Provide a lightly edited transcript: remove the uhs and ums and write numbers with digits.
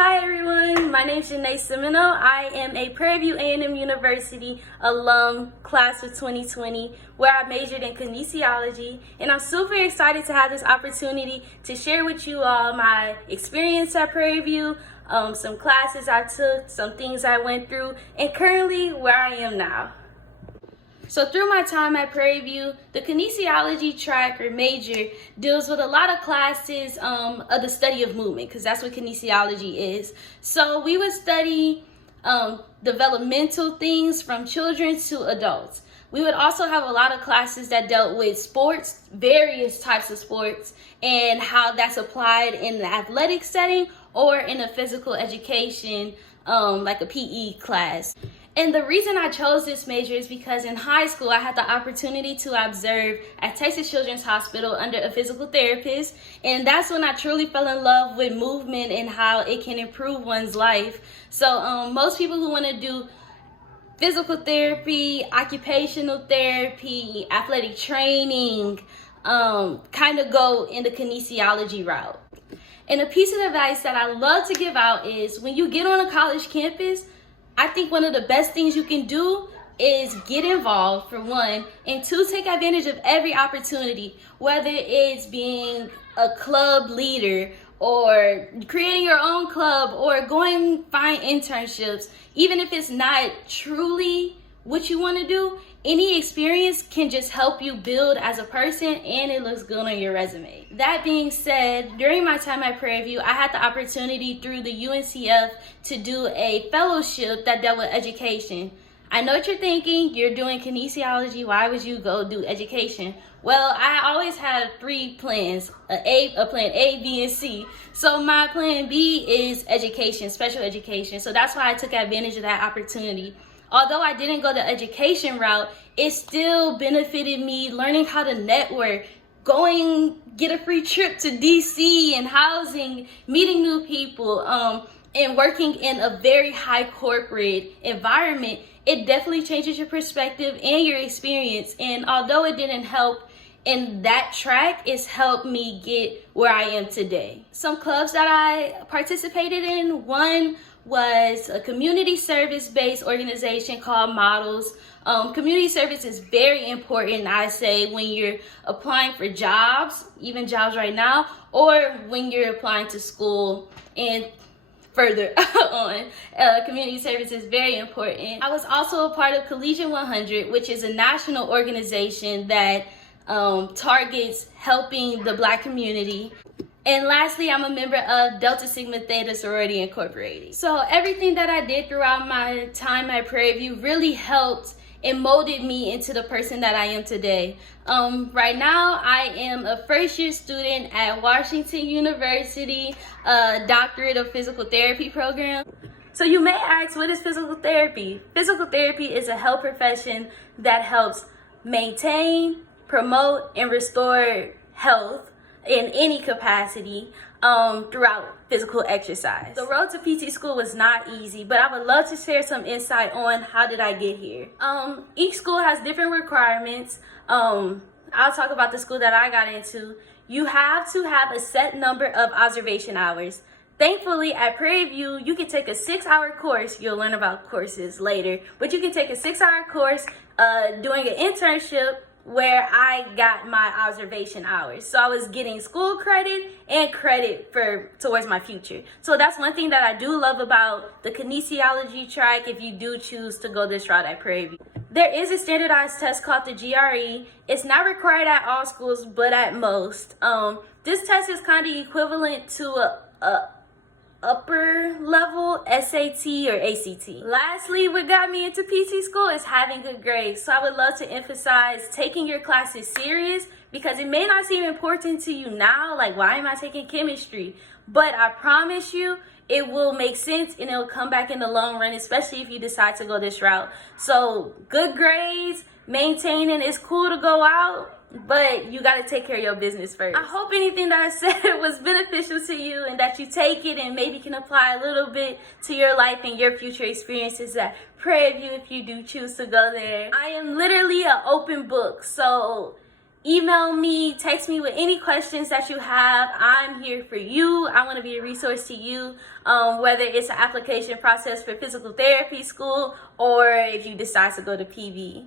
Hi everyone, my name is Janae Semino. I am a Prairie View A&M University alum, class of 2020, where I majored in kinesiology, and I'm super excited to have this opportunity to share with you all my experience at Prairie View, some classes I took, some things I went through, and currently where I am now. So through my time at Prairie View, the kinesiology track or major deals with a lot of classes of the study of movement, because that's what kinesiology is. So we would study developmental things from children to adults. We would also have a lot of classes that dealt with sports, various types of sports, and how that's applied in the athletic setting or in a physical education, like a PE class. And the reason I chose this major is because in high school, I had the opportunity to observe at Texas Children's Hospital under a physical therapist. And that's when I truly fell in love with movement and how it can improve one's life. So most people who want to do physical therapy, occupational therapy, athletic training, kind of go in the kinesiology route. And a piece of advice that I love to give out is when you get on a college campus, I think one of the best things you can do is get involved, for one, and two, take advantage of every opportunity, whether it's being a club leader or creating your own club or going find internships. Even if it's not truly what you want to do, any experience can just help you build as a person, and it looks good on your resume. That being said, during my time at Prairie View, I had the opportunity through the UNCF to do a fellowship that dealt with education. I know what you're thinking, you're doing kinesiology, why would you go do education? Well, I always had three plans, a plan A, B, and C. So my plan B is education, special education. So that's why I took advantage of that opportunity. Although I didn't go the education route, it still benefited me learning how to network, get a free trip to DC and housing, meeting new people, and working in a very high corporate environment. It definitely changes your perspective and your experience. And although it didn't help in that track, it's helped me get where I am today. Some clubs that I participated in, one was a community service-based organization called Models. Community service is very important, I say, when you're applying for jobs, even jobs right now, or when you're applying to school and further on. Community service is very important. I was also a part of Collegian 100, which is a national organization that targets helping the Black community. And lastly, I'm a member of Delta Sigma Theta Sorority Incorporated. So everything that I did throughout my time at Prairie View really helped and molded me into the person that I am today. Right now, I am a first-year student at Washington University, Doctorate of Physical Therapy program. So you may ask, what is physical therapy? Physical therapy is a health profession that helps maintain, promote, and restore health in any capacity throughout physical exercise. The road to PT school was not easy, but I would love to share some insight on how did I get here. Each school has different requirements. I'll talk about the school that I got into. You have to have a set number of observation hours. Thankfully, at Prairie View, you can take a 6-hour course. You'll learn about courses later, but you can take a 6-hour course doing an internship where I got my observation hours. So I was getting school credit and credit towards my future. So that's one thing that I do love about the kinesiology track if you do choose to go this route at Prairie View. There is a standardized test called the GRE. It's not required at all schools, but at most. This test is kind of equivalent to a upper level SAT or ACT. Lastly, what got me into PT school is having good grades. So I would love to emphasize taking your classes serious, because it may not seem important to you now, like why am I taking chemistry? But I promise you, it will make sense and it'll come back in the long run, especially if you decide to go this route. So good grades, maintaining, it's cool to go out, but you got to take care of your business first. I hope anything that I said was beneficial to you and that you take it and maybe can apply a little bit to your life and your future experiences at Prairie View if you do choose to go there. I am literally an open book, so email me, text me with any questions that you have. I'm here for you. I want to be a resource to you, whether it's an application process for physical therapy school or if you decide to go to PV.